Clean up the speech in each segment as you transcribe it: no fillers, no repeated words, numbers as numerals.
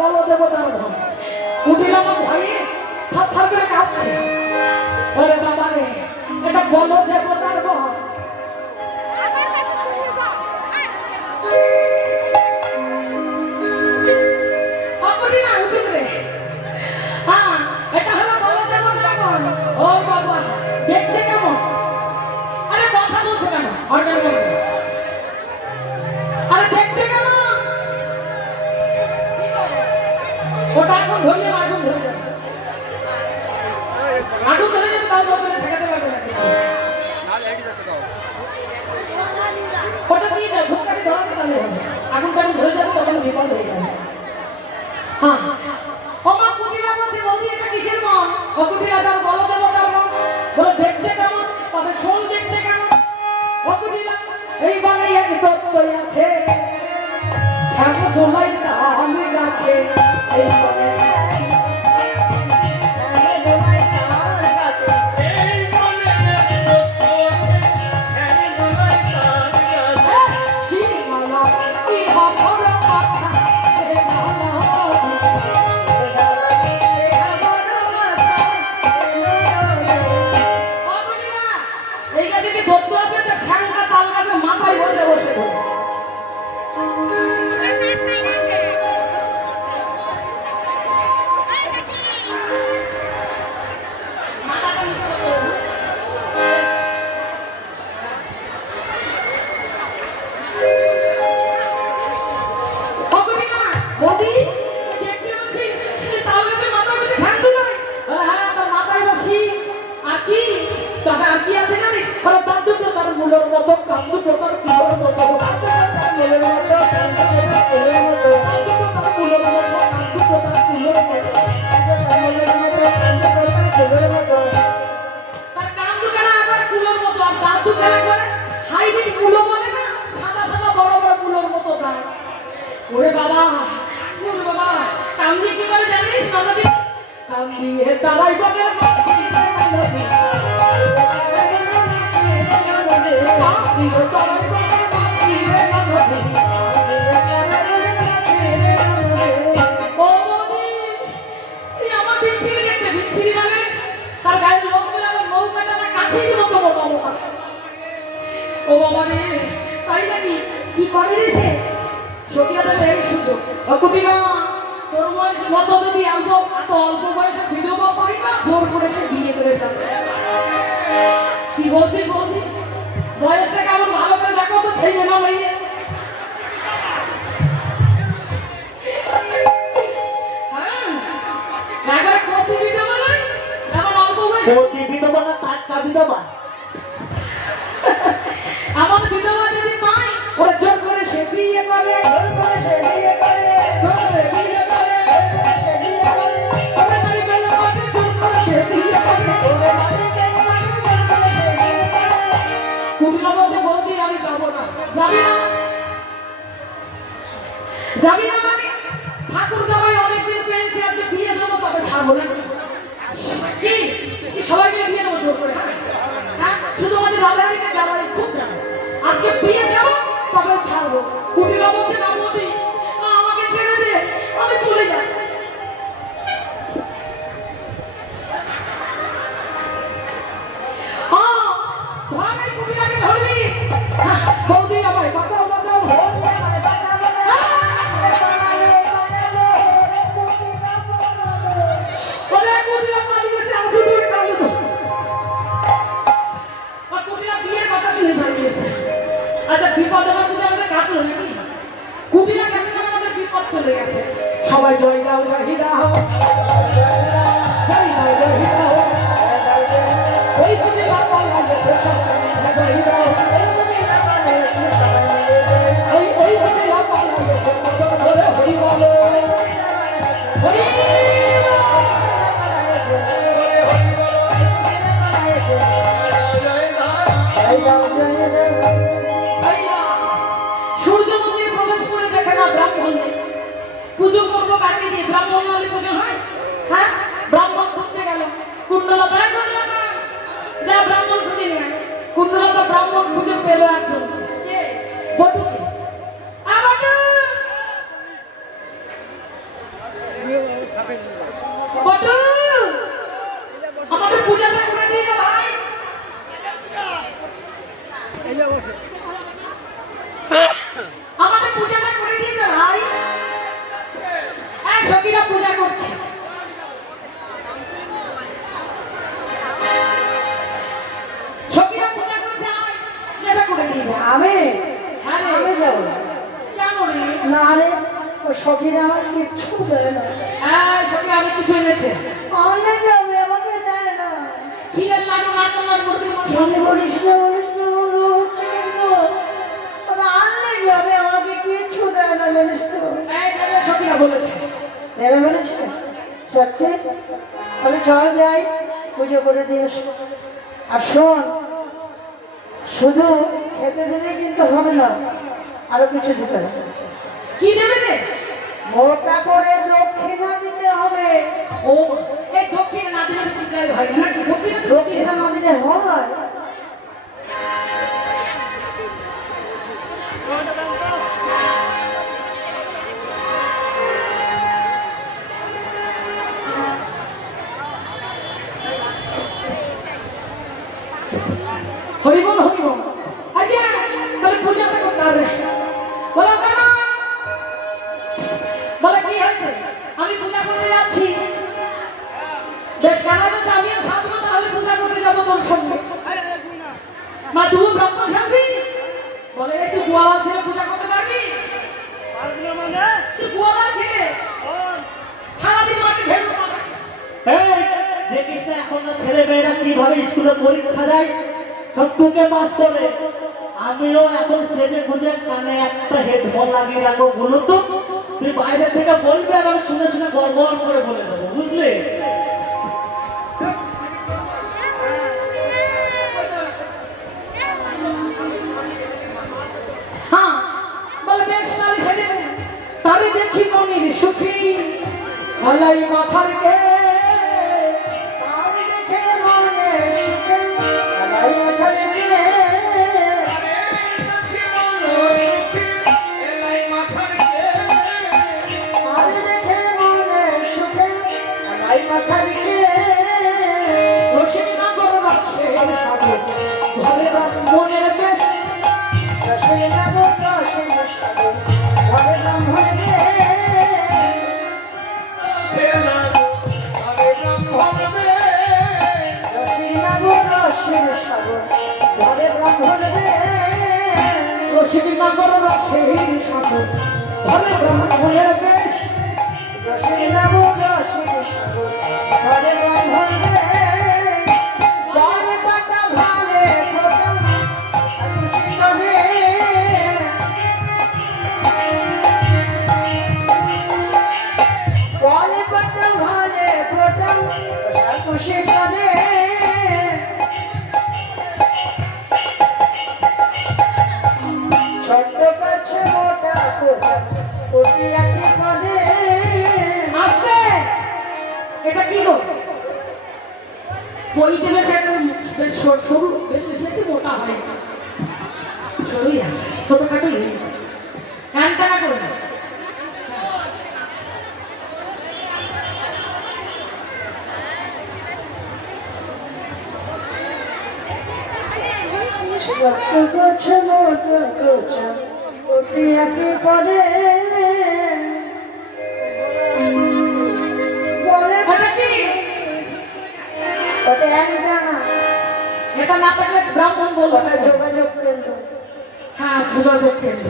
বলো দেবতার ঘর। কুটিল আমার ভয়ে থার করে কাঁপছে। ওরে বাবা রে, এটা বলো দেবতার ঘর। এটা হলো বলো দেবতার ঘর। ও বাবা, দেখতে কেমন? আরে কথা বলছো কেন? অর্ডার করো। আরে দেখতে কেমন? ওটা এখন ধরিয়ে আগুন ধরে যাবে। আগুন ধরে যাবে, তাও দৌড়ে ঠেকাতে পারবে না। ওটা দিয়ে যাও, ধূপকাঠি ধরাতে তাহলে হবে। আগুন কাঠি ধরে যাবে, তখন বিপদ হয়ে যাবে। হ্যাঁ, আমার কুটিরা বলছে বৌদি এটা কিসের মন? ও কুটিরা তার বলো দেবতার মন। বলে দেখতে কেমন? তবে শোন দেখতে কেমন? ও কুটিরা এই বানে এক তত্ত্বই আছে, ঠাকুর দোলাই তাহলে গাছে। এই বানে ফুলের মতো কান্দু প্রকার ফুলের মতো ফুলের মতো ফুলের মতো তার কান্দু কেনা একবার ফুলের মতো আর দাদু কেনা একবার হাইব্রিড ফুলও বলে না, সাদা সাদা বড় বড় ফুলের মতো গায়ে। ওরে বাবা কান্দি কি করে জানিস? নদী কান্দি হে তারাই বগের মাছি ও বাবা রে, তাই নাকি? কি করে রে সে? সকিয়া তাহলে এই সুযোগ কুটিরা তোর বয়স মতো যদি অল্প এত অল্প বয়সে বিধবা পাই না, জোর করে সে বিয়ে করে ফেলবে। কি বলছিস বলছি? বয়সটা কেমন ভালো করে দেখো তো, ছেলে না মেয়ে? একবার কচি বিধবা নয়, যেমন অল্প বয়স কচি বিধবা না টাটকা বিধবা? আমার বিধবা যদি পাই, ওরা জোর করে সে বিয়ে করে, জোর করে সে বিয়ে করে, জোর করে বিয়ে করে, সে বিয়ে করে, ওরে বাড়ি গেলে মাঠে জোর করে সে বিয়ে করে, ওরে বাড়ি গেলে মাঠে জোর করে সে বিয়ে করে। কুটিলা বলতে বলতে আমি যাবো না। যাবি না? যাবি না মানে? ঠাকুর জামাই অনেকদিন পেয়েছি, আজকে বিয়ে দেবো, তবে ছাড়বো না। কি কি সবাই মিলে বিয়ে দেবো জোর করে? হ্যাঁ, শুধু আমাদের রাধারানীকে জ্বালাই, খুব জ্বালাই। আজকে বিয়ে দেব, তবে ছাড়বো। কুটিলা বলছে না বৌদি, আমাকে ছেড়ে দে, আমি চলে যাই। কুটিলাকে ধরবি? বৌদি আমায় বাঁচাও বাঁচাও, আচ্ছা বিপদ আমার বুঝে আমাদের কাটলো নাকি? কুটিলা গেছে মানে আমাদের বিপদ চলে গেছে। সবাই জয় দাও জয় দাও জয় দাও জয় দাও, ওই কুটিলা পালা গেছে জয় দাও, ওই কুটিলা পালা গেছে বলে হরি বলো হরি পুজো করবো কাকে দিয়ে? ব্রাহ্মণ হলে পুজো হয়? হ্যাঁ, ব্রাহ্মণ খুঁজতে গেল কুণ্ডলতা, যা ব্রাহ্মণ খুঁজে নিয়ে আয়। কুণ্ডলতা ব্রাহ্মণ খুঁজে পেলো একজন, কে? বটুকে। বটু আরে ও সখীরা আমার কিচ্ছু দেয় না। হ্যাঁ সত্যি অনেক কিছু এনেছে। অনেক যাবে আমাকে দেয় না। কি এর লাগো নাটক আর মুরগির মাংস আমি বলিস না হলো হচ্ছে কিন্তু ওরা আনলে যাবে আমাকে কিচ্ছু দেয় না জানিস তো। এই দেবে সত্যিটা বলেছে। দেবে বলেছে সত্যি? তাহলে চল যাই পুজো করে দিয়ে আসি। আর শোন, শুধু খেতে দিলে কিন্তু হবে না, আরো কিছু দিতে হবে। কি দেবে রে? মোটা করে দক্ষিণা দিতে হবে। ও এই দক্ষিণে না দিলে কি যায় ভাই না দক্ষিণে তো দিতে দক্ষিণা না দিলে হয়? হরিবল হরিবল। আগে তাহলে পূজাটা করতে হবে। বলো কেন? বলে কি হয়েছে? আমি পূজা করতে যাচ্ছি। বেশ কেন তো আমিও সাধবো তাহলে পূজা করতে যাবো তোর সঙ্গে। মা তুই ব্রহ্মচারী? বলে তুই গোয়ালা ছেলে পূজা করতে পারবি? তুই গোয়ালা ছেলে সারাদিন মাঠে ঘেরু মাঠে। এই দেখিস না এখনকার ছেলে মেয়েরা কিভাবে স্কুলে পরীক্ষা দেয়, সব টুকে পাস করে। আমিও এখন সেজে গুজে কানে একটা হেডফোন লাগিয়ে রাখবো, ব্লুটুথ। তুই বাইরে থেকে বলবি আর আমি শুনে শুনে গড় করে বলে দেবো, বুঝলি? হ্যাঁ বলে বেশ তাহলে সেজে নে। তারে দেখি মনির সুখী আলাই মাথার কে আমি দেখে মনে সুখে আলাই মাথার কে। আমি দেখে মনে সুখে আলাই মাথার কে। রোশনী নগর রাখছে সাধু ঘরে মনের বেশ রসে যাব রসে সাগর ঘরে ব্রাহ্মণ কে। রসে যাব রসে সাগর ঘরে ব্রাহ্মণ কে। রোশনী নগর রাখছে সাধু ঘরে ব্রাহ্মণের বেশ রসে যাব রসে সাগর ঘরে ব্রাহ্মণ কে। ঘরে পাটা ভালে ফোটা খুশি করে। ঘরে পাটা ভালে ফোটা খুশি করে। ছোট্ট কাছে মোটা কোটা কোটি একটি পদে। আসবে এটা কি গো বই দেবে সেটা বেশ সরু বেশ বেশি মোটা হয় সরুই আছে ছোটখাটোই হয়েছে অ্যান্টানা করে না। ছোট্ট কাছে মোটা কোটা কোটি একটি পদে। বলে এটা কি ওটা একটা না, এটা না থাকলে ব্রাহ্মণ বলবো ওটা যোগাযোগ কেন্দ্র। হ্যাঁ যোগাযোগ কেন্দ্র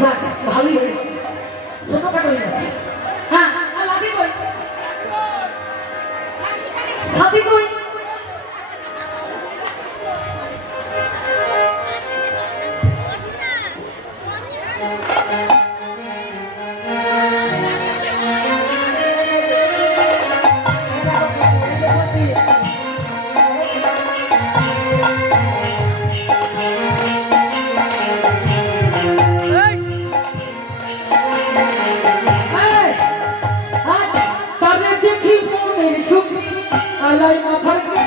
যাক ভালোই হয়েছে ছোটখাটো হয়ে গেছে। হ্যাঁ আর লাঠি কই সাথী কই তারে দেখি মনের সুখী আলাই মাথার কে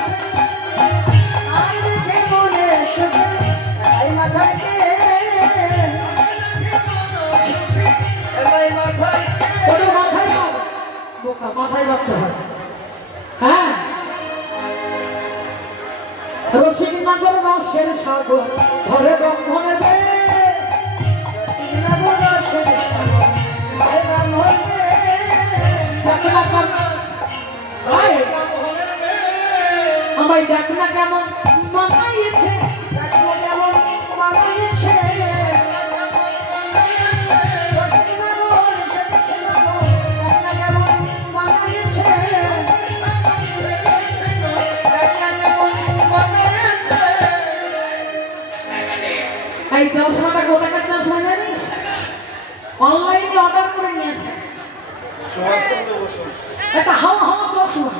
আমি দেখে মনে সুখে আলাই মাথার কে। ওটা মাথায় ভাব বোকা মাথায় ভাবতে হয়। হ্যাঁ রসিনী নগর রসের সাগর ঘরে ব্রাহ্মণের বেশ দেখ না কেমন ভাই, আমায় দেখ না কেমন মানাইয়েছে এই চশমাটা কোথাকার চশমা জানিস? অনলাইনে অর্ডার করে নিয়ে আসে একটা হাওয়া হাওয়া চশমা।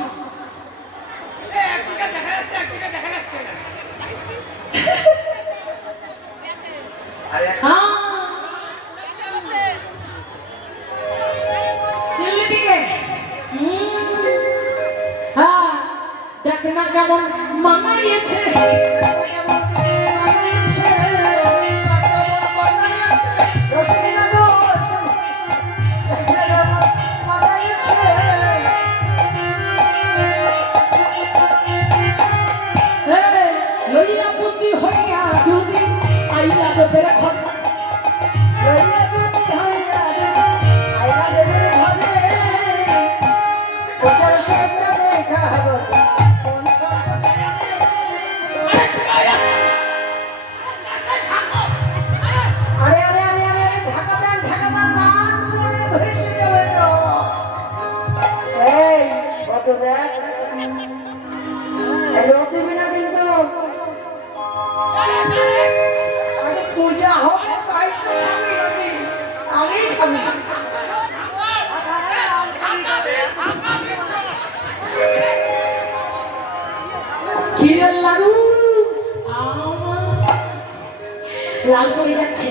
দিল্লি থেকে হ্যাঁ, দেখ না কেমন মানাইয়েছে। লইয়া বুদ্ধি হইয়া দুদি আইয়া তোদের ঘর, লইয়া বুদ্ধি হইয়া আইয়া তোদের ঘরে, ওটার সবটা দেখা হবে আরে আরে আরে আরে ঢাকা দেন লাল করে ভেসে যাবে তো। এই কত দেখ হ্যালো দিবি না কিন্তু আরে পূজা হবে তাই তো খাবি আগেই খাবি। ক্ষীরের লাড়ু লাল করে যাচ্ছে।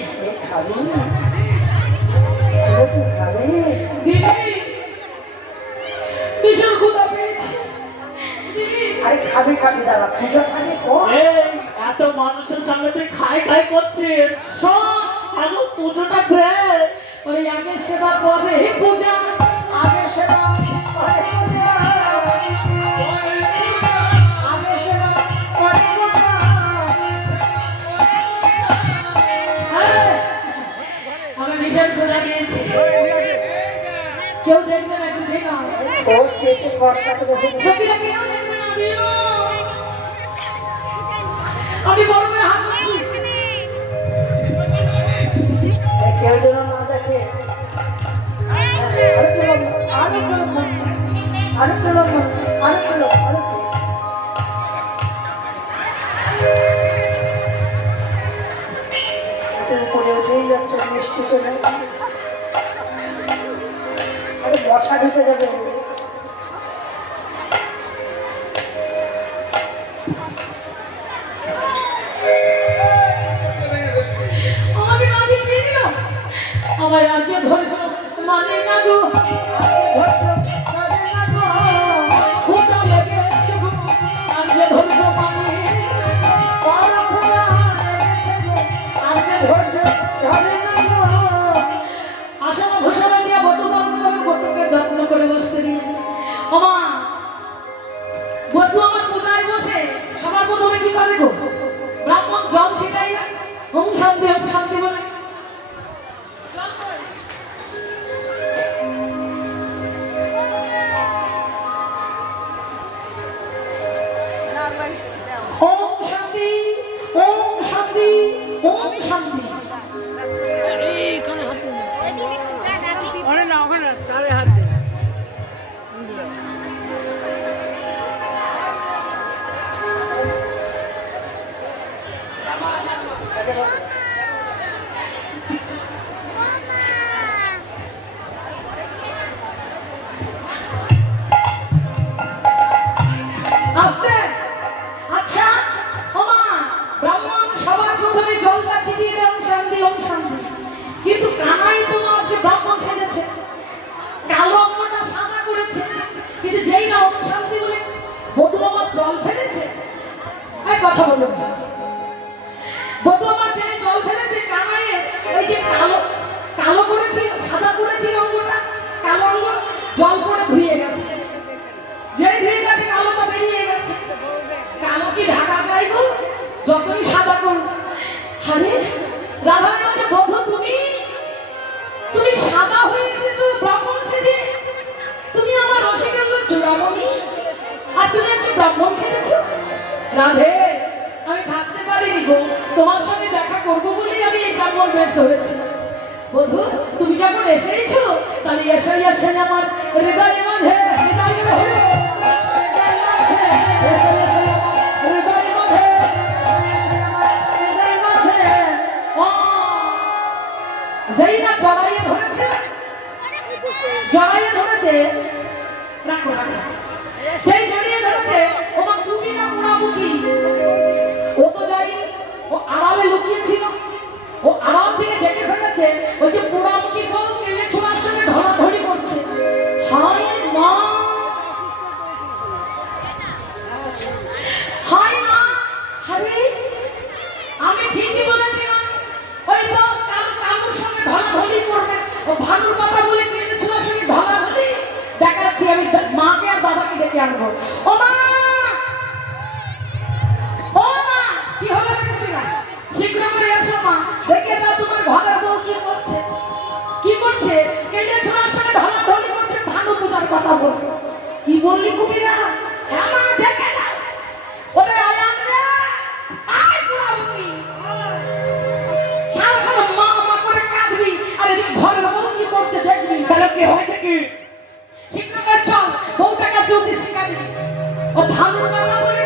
খাবি খাবি দিদি ভীষণ ক্ষুধা পেয়েছে দিদি। আরে খাবি খাবি দাদা পুজো থাকে কোন এই এত মানুষের সামনে তুই খাই খাই করছিস, শোন, আগে পুজোটা দে। ওই আগে সেবা পরে পূজা, আগে সেবা পরে পূজা, আগে সেবা পরে পূজা। আমার ভীষণ ক্ষুধা পেয়েছে। কেউ দেখবে না, একটু দেখো ও চেটে ফর্সা করে দেখে সত্যিটা কেউ দেখবে না দিও। আমি বড় করে হাত ধরছি। কেউ যেন না দেখে। আরেকটু উপরে উঠেই যাচ্ছে মিষ্টি চলে। আরে বসা ঢুকে যাবে। আমাকে না দিয়ে দিয়ে দিল, আমায় আর কে ধরবো মানে না গো, ক্ষুধা লেগেছে গো, আর কে ধরবো মানে আসলে ঘোষণা দিয়ে বটু গল্প করে বটুকে যত্ন করে বসতে দিয়ে। ওমা বটু আমার পূজায় বসে সবার প্রথমে কি করে গো? ব্রাহ্মণ জল ছিটাই না, ওম শান্তি বলে। ওম শান্তি ওম শান্তি ওম শান্তি। আস্তে আচ্ছা ওমা ব্রাহ্মণ সবার প্রথমে জলটা ছিটিয়ে দেয় ওম শান্তি। কিন্তু কানাই তো আজকে ব্রাহ্মণ সেজেছে, কালো অঙ্গটা সাদা করেছে, কিন্তু যেই না ওম শান্তি বলে বটু আমার জল ফেলেছে। এই কথা বলুন, বটু আমার যে জল ফেলেছে কানাইয়ের ওই যে কালো করেছিল সাদা করেছিল অঙ্গটা, কালো অঙ্গ জল করে ধুয়ে গেছে। যেই ধুয়ে গেছে কালোটা বেরিয়ে গেছে। কালো কি ঢাকা দেয় গো? যতই সাদা করুন। আরে রাধারানী বধূ তুমি সাদা হয়ে এসেছো ব্রাহ্মণ সেজে, তুমি আমার রসিকেন্দ্র চূড়ামণি, আর তুমি আজকে ব্রাহ্মণ সেজেছো। রাধে আমি থাকতে পারিনি গো, তোমার সঙ্গে দেখা করবো বলেই আমি এই ব্রাহ্মণ বেশ ধরেছি। বধূ তুমি যখন এসেছো তাহলে এসে আমার হৃদয় মাঝে যেই না জড়াইয়ে ধরেছে, জড়াইয়ে ধরেছে, রাখো রাখো, যেই জড়িয়ে ধরেছে ও মা কুটিলা পোড়ামুখী, ও তো যায়নি, ও আড়ালে লুকিয়েছিল, ও আড়াল থেকে দেখে ফেলেছে ওই যে পোড়ামুখী বউ কেলে ছোড়ার সঙ্গে ধরাধরি করছে। হায় মা, হায় মা, আরে আমি ঠিকই বলেছিলাম ওই বউ কামুর সঙ্গে ধরাধরি করবে, ও ভানুর কথা বলে কেলে ছোড়ার সঙ্গে ধরাধরি। দেখাচ্ছি আমি মাকে আর দাদাকে ডেকে আনবো। ও মা, ও মা, কি হলো শিল্পীরা? শীঘ্র করে এসো মা, দেখে দাও তোমার ঘরের বউ কি করছে, কি করছে? কেলে ছোড়ার সঙ্গে ধরাধরি করছে, ভানু পূজার কথা বলবো। কি বললি কুমিরা? হ্যাঁ মা, দেখে দাও। ওরে আয়ান রে, আয় পুরাবতী, সারাক্ষণ মা মা করে কাঁদবি, আর এদিকে ঘরের বউ কি করছে দেখবি। তাহলে কি হয়েছে কি? শীঘ্র করে চল, বউটাকে জ্যোতি শিখা দিবি। ও ভানুর কথা বলে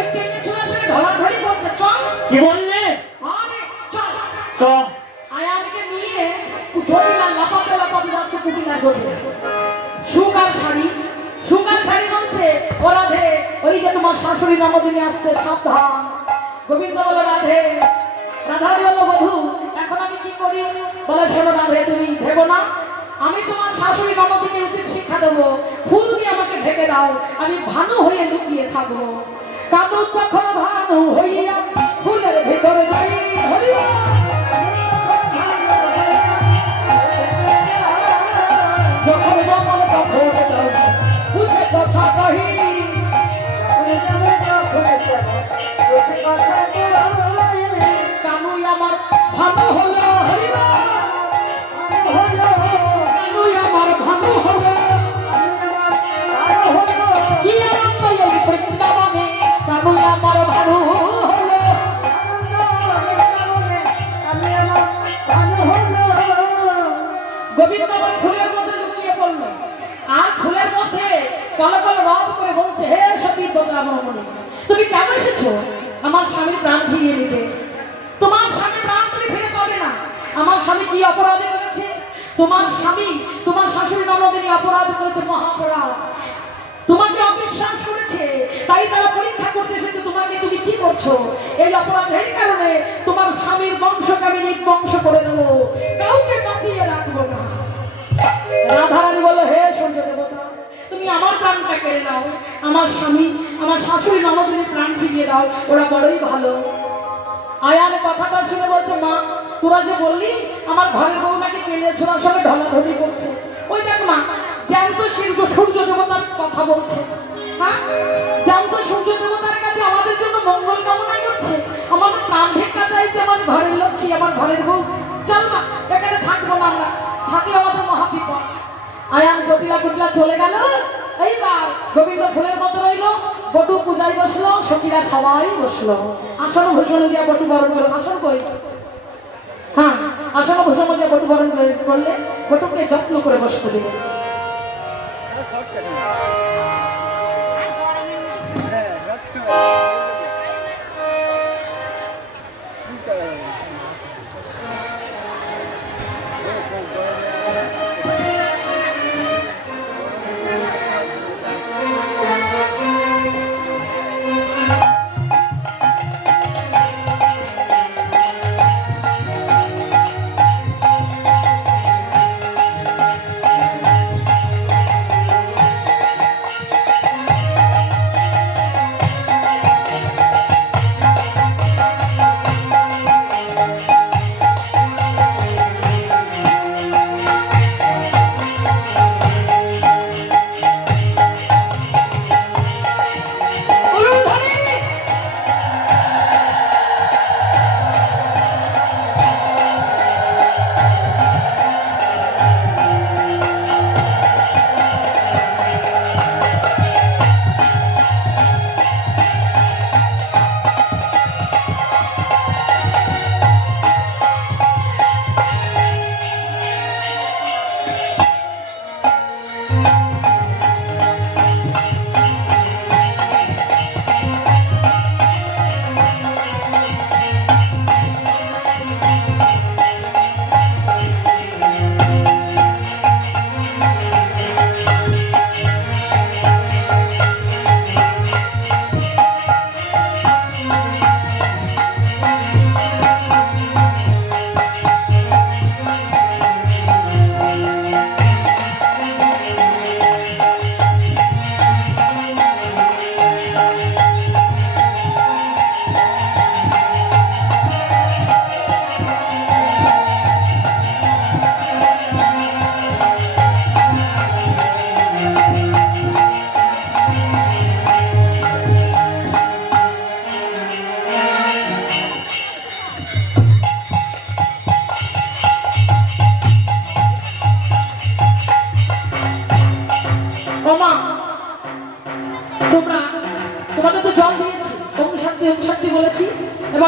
এই কেলে ছোড়ার সঙ্গে ধরাধরি করছে, চল। কি বললে? আরে চল চ। আয়ানকে নিয়ে কুটিলা লাপাতে লাপাতে যাচ্ছে কুটিলা ধরে। সুগার শাড়ি, সুগার শাড়ি বলছে ও রাধে, ওই যে তোমার শাশুড়ি নবদিনে আসছে, সাবধান। গোবিন্দ বলে রাধে, রাধারি হলো বধূ, এখন আমি কি করি? বলে শোনো রাধে, তুমি ভেবো না, আমি তোমার শাশুড়ি নবদিনে উচিত শিক্ষা দেবো, ফুল দিয়ে আমাকে ঢেকে দাও, আমি ভানু হয়ে লুকিয়ে থাকবো। কামু তখন ভানু হইয়া ফুলের ভিতরে যাই, হরি বল। যখন যখন তখন বুঝে কথা কহি, কানুই আমার ভানু হলো, হরি বল। কানুই আমার ভানু হলো, কি আনন্দ এই বৃন্দাবনে, কানুই আমার ভানু হলো। গোবিন্দ আবার ফুলের মধ্যে লুকিয়ে পড়লো, আর ফুলের মধ্যে কল কল রব করে বলছে, হে সতী বদরামণি, তুমি কেন এসেছো? আমার স্বামী প্রাণ ফিরিয়ে নিতে। তোমার স্বামী প্রাণ তুমি ফিরে পাবে না। আমার স্বামী কি অপরাধ করেছে? তোমার স্বামী, তোমার শাশুড়ি ননদিনী অপরাধ করেছে, মহাপরাধ। তোমাকে অবিশ্বাস করেছে, তাই তারা পরীক্ষা করতে এসেছে তোমাকে, তুমি কি করছো? এই অপরাধের কারণে তোমার স্বামীর বংশকে আমি নির্বংশ করে দেবো, কাউকে বাঁচিয়ে রাখবো না। রাধারানী বলল, হে সূর্য দেবতা, তুমি আমার প্রাণটা কেড়ে নাও, আমার স্বামী, আমার শাশুড়ি ননদিনীর প্রাণ ফিরিয়ে দাও, ওরা বড়ই ভালো। আয়ার কথাটা শুনে বলছে, মা, তোরা যে বললি আমার ঘরের বউ নাকি কেলে ছোড়ার সঙ্গে ঢলাঢলি করছে, ওই দেখ মা, জ্যান্ত সূর্য দেবতার কথা বলছে। হ্যাঁ, জ্যান্ত সূর্য দেবতার কাছে আমাদের জন্য মঙ্গল কামনা করছে, আমাদের প্রাণ ভিক্ষা চাইছে, আমার ঘরের লক্ষ্মী, আমার ঘরের বউ। চল মা, এখানে থাকবো না আমরা, থাকলে আমাদের মহাবিপদ। আয়ান কটিলা কটিলা চলে গেল। এইবার গোবিন্দ ফুলের মধ্যে রইল, বটু পূজায় বসলো, সখীরা সবাই বসলো, আসন ভূষণ দিয়া বটু বরণ করলো। আসন কই? হ্যাঁ, আসন ভূষণ দিয়া বটু বরণ করলে বটুকে যত্ন করে বসতে দেবে।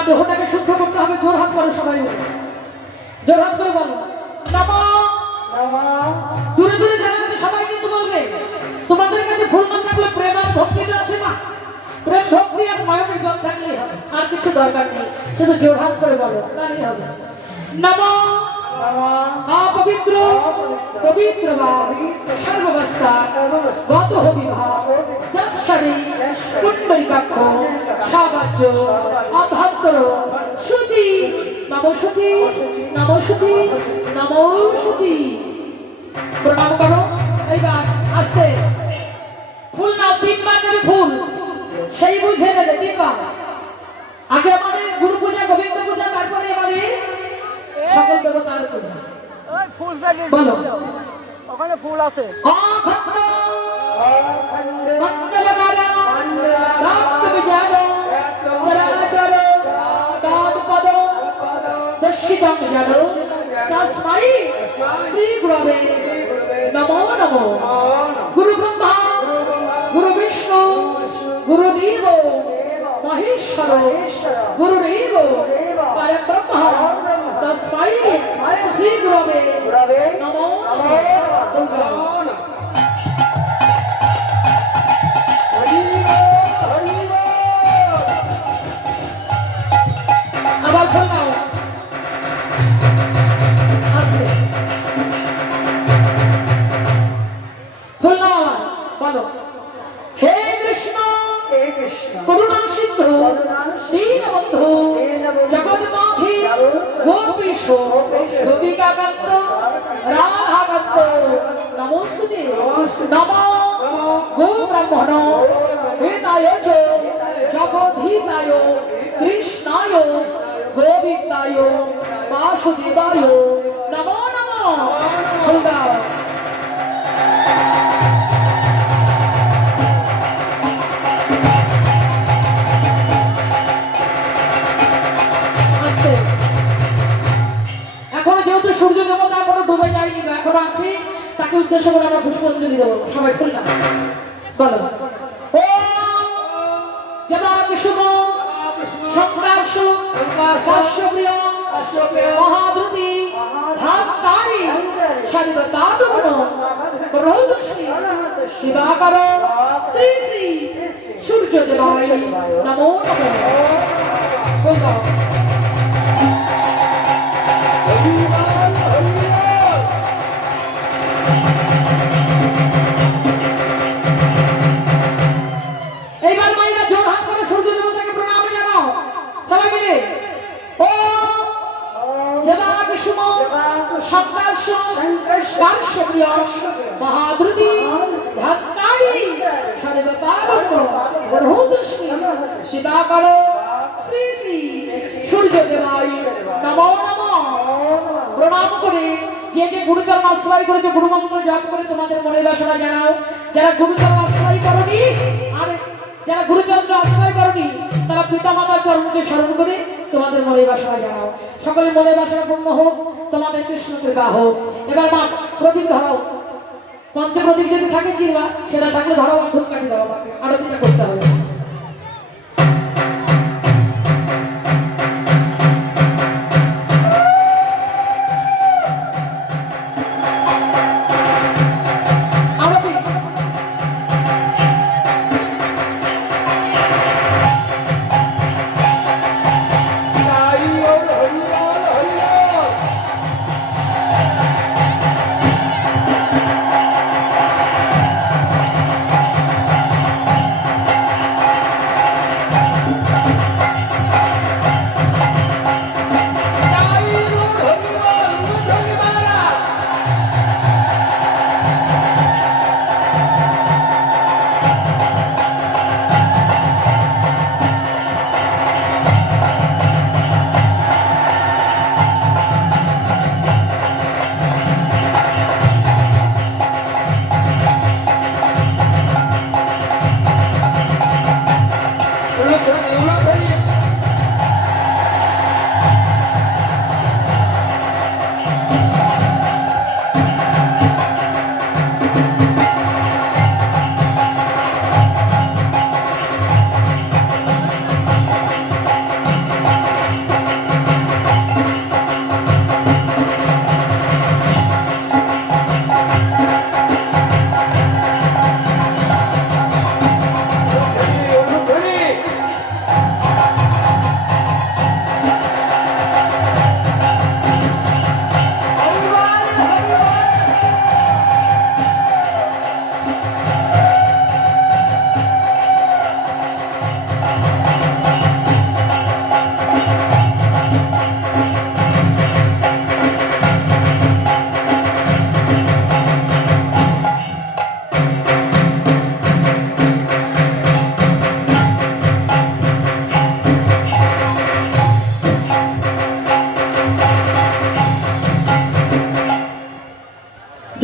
এবার দেহটাকে শুদ্ধ করতে হবে, জোর হাত করে সবাই মিলে, জোর হাত করে বলো নমো। দূরে দূরে যারা আছে সবাই কিন্তু বলবে। তোমাদের কাছে ফুল না থাকলে প্রেম আর ভক্তি তো আছে না, প্রেম ভক্তি আর নয়নের জল থাকলেই হবে, আর কিছু দরকার নেই, শুধু জোর হাত করে বলো তাহলেই হবে। নমো পবিত্র পবিত্র বা সর্বাবস্থা গত বিভাগ যৎসারি কুণ্ডলিকাক্ষ সাবাজ্য অভ্যন্তর শুচি নম শুচি নম শুচি নম শুচি। প্রণাম করো। এইবার আসতে ফুল নাও, তিনবার নেবে ফুল, সেই বুঝে নেবে তিনবার। আগে আমাদের গুরু পূজা, গোবিন্দ পূজা, তারপরে আমাদের সকল দেবতার পূজা। বলো ওখানে ফুল আছে। অখণ্ড মণ্ডলকার তত্ত্ব বিজান চরাচর তৎপদ দর্শিতং জান তস্मै শ্রী গুরবে নমো নমো। গুরু ব্রহ্মা গুরু বিষ্ণু গুরুদেব মহেশ্বর গুরুদেব পরব্রহ্ম তস্मै শ্রী গুরবে নমো নমো। আবার ফুল নাও, আসবে ফুল নাও আবার। বলো হে কৃষ্ণ করুণা সিন্ধু দীনবন্ধু জগন্নাথী গোপীশ গোপিকাকান্ত রাধাকান্ত নমস্তুতে। নমো গো ব্রাহ্মণ হেতায় চ জগদ্ধিতায় কৃষ্ণায় গোবিন্দায় বাসুদেবায় নমো নমো। হরিদা এখনো যেহেতু সূর্য দেবতা এখনো ডুবে যায়নি, এখনো আছে, তাকে উদ্দেশ্য করে আমরা পুষ্পাঞ্জলি দেবো। সবাই ফুল না বলো ও জবাকুসুম সংকার্ষু কাশ্যপ্রিয় মহাদ্রুতি ধাত্তারি সারিবতাদুগুণ প্রহদশ্রী দিবাকর শ্রী শ্রী সূর্যদেবায় নমো নমো। বলো এইবার মাইরা জোর হাত করে সূর্য দেবতাকে প্রণাম জানাও সবাই মিলে। ও জবাকুসুম সংকার্ষু কাশ্যপ্রিয় মহাদ্রুতি ধাত্তারি সারিবতাদুগুণ প্রহদশ্রী দিবাকর শ্রী শ্রী সূর্যদেবায় নমো নমো। প্রণাম করে যে যে গুরুচরণ আশ্রয় করেছে, গুরুমন্ত্র জপ করে তোমাদের মনের বাসনা জানাও। যারা গুরুচরণ আশ্রয় করনি, আর যারা গুরুচরণ আশ্রয় করনি, তারা পিতা মাতার চরণকে স্মরণ করে তোমাদের মনের বাসনা জানাও। সকলের মনের বাসনা পূর্ণ হোক, তোমাদের কৃষ্ণ কৃপা হোক। এবার মা প্রদীপ ধরাও, পঞ্চপ্রদীপ যদি থাকে কিংবা সেটা থাকলে ধরাও, আর ধূপকাঠি দাও, আরতিটা করতে হবে।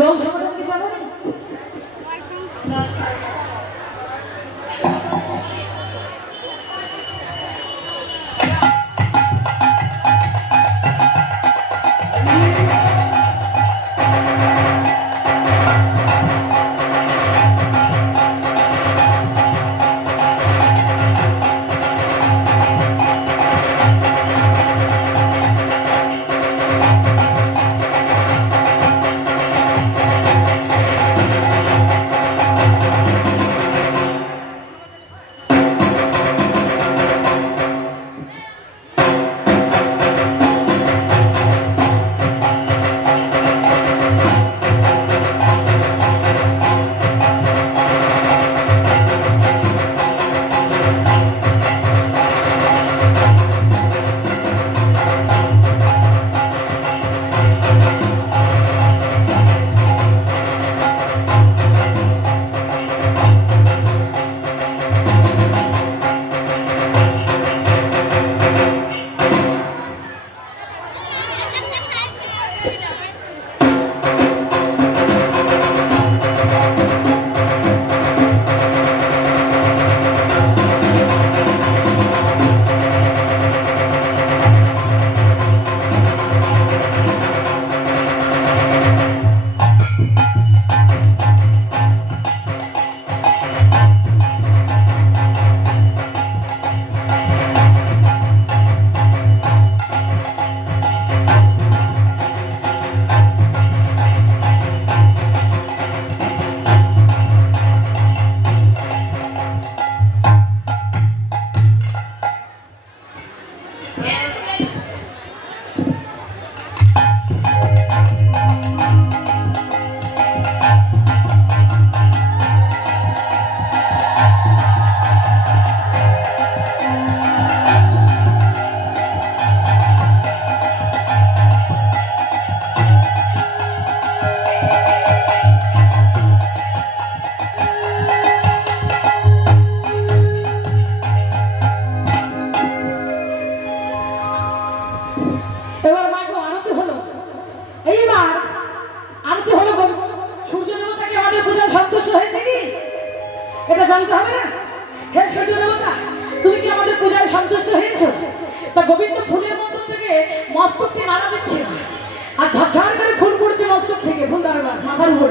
জল সঙ্গে কি যাবো না? এবার মাগো আরতি হলো, এইবার আরতি হলো। সূর্য দেবতাকে আমাদের পূজায় সন্তুষ্ট হয়েছে কি এটা জানতে হবে না? হে সূর্য দেবতা, তুমি কি আমাদের পূজায় সন্তুষ্ট হয়েছো? তা গোবিন্দ ফুলের মধ্যে থেকে মস্তকটি নাড়া দিচ্ছে আর ঝরঝর করে ফুল পড়ছে মস্তক থেকে, ফুল দাঁড়াবার মাথার উপর।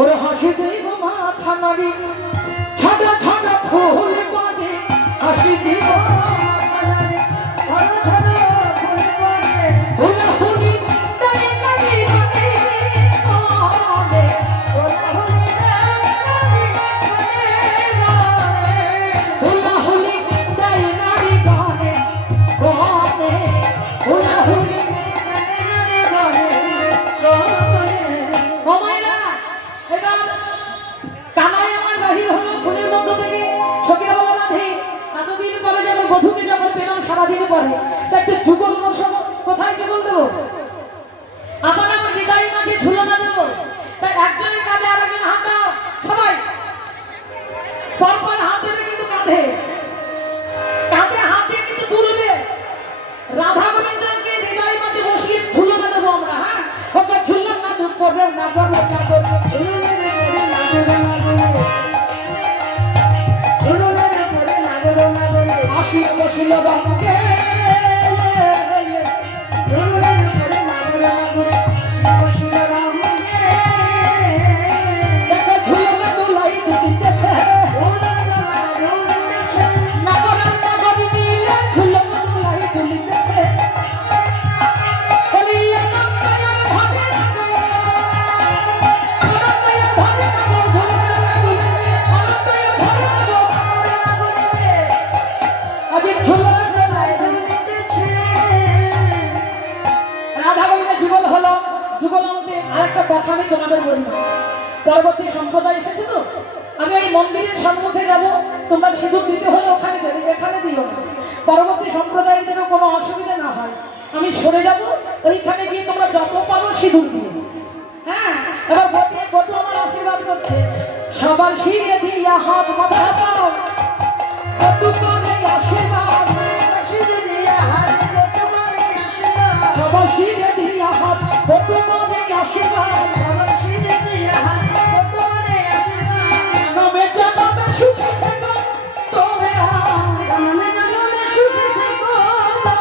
ওরে হাসি দেব মাথা নাড়ি ছোট ছোট ফুল পড়ে, হাসি দেব সারাদিন পরে দেখতে যুগল মৌসুম কোথায় যুগল দেবো? আমার আমার হৃদয় মাঝে ঝুলনা দেবো। তাই একজনের কাঁধে আর একজন হাত দাও, সবাই পরপর হাত দেবে, কিন্তু কাঁধে কাঁধে হাত দিয়ে কিন্তু তুলবে। রাধা গোবিন্দকে হৃদয় মাঝে বসিয়ে ঝুলনা দেবো আমরা। হ্যাঁ, ওকে ঝুলন না দুঃখ করবেন না, করবেন না, আসিল বসিল বাবুকে কথা আমি তোমাদের বলি না। পরবর্তী সম্প্রদায় এসেছে তো, আমি এই মন্দিরের সম্মুখে যাব, তোমরা সিঁদুর দিতে হলে ওখানে দেবে, এখানে দিও না। পরবর্তী সম্প্রদায়দেরও কোনো অসুবিধা না হয়, আমি সরে যাব, ওইখানে গিয়ে তোমরা যত পারো সিঁদুর দিও। হ্যাঁ, এবার বটু আমার আশীর্বাদ করছে, সবার শিরে দিয়া হাত মাথা দাও, বটু করে আশীর্বাদ, সবার শিরে দিয়া হাত, বটু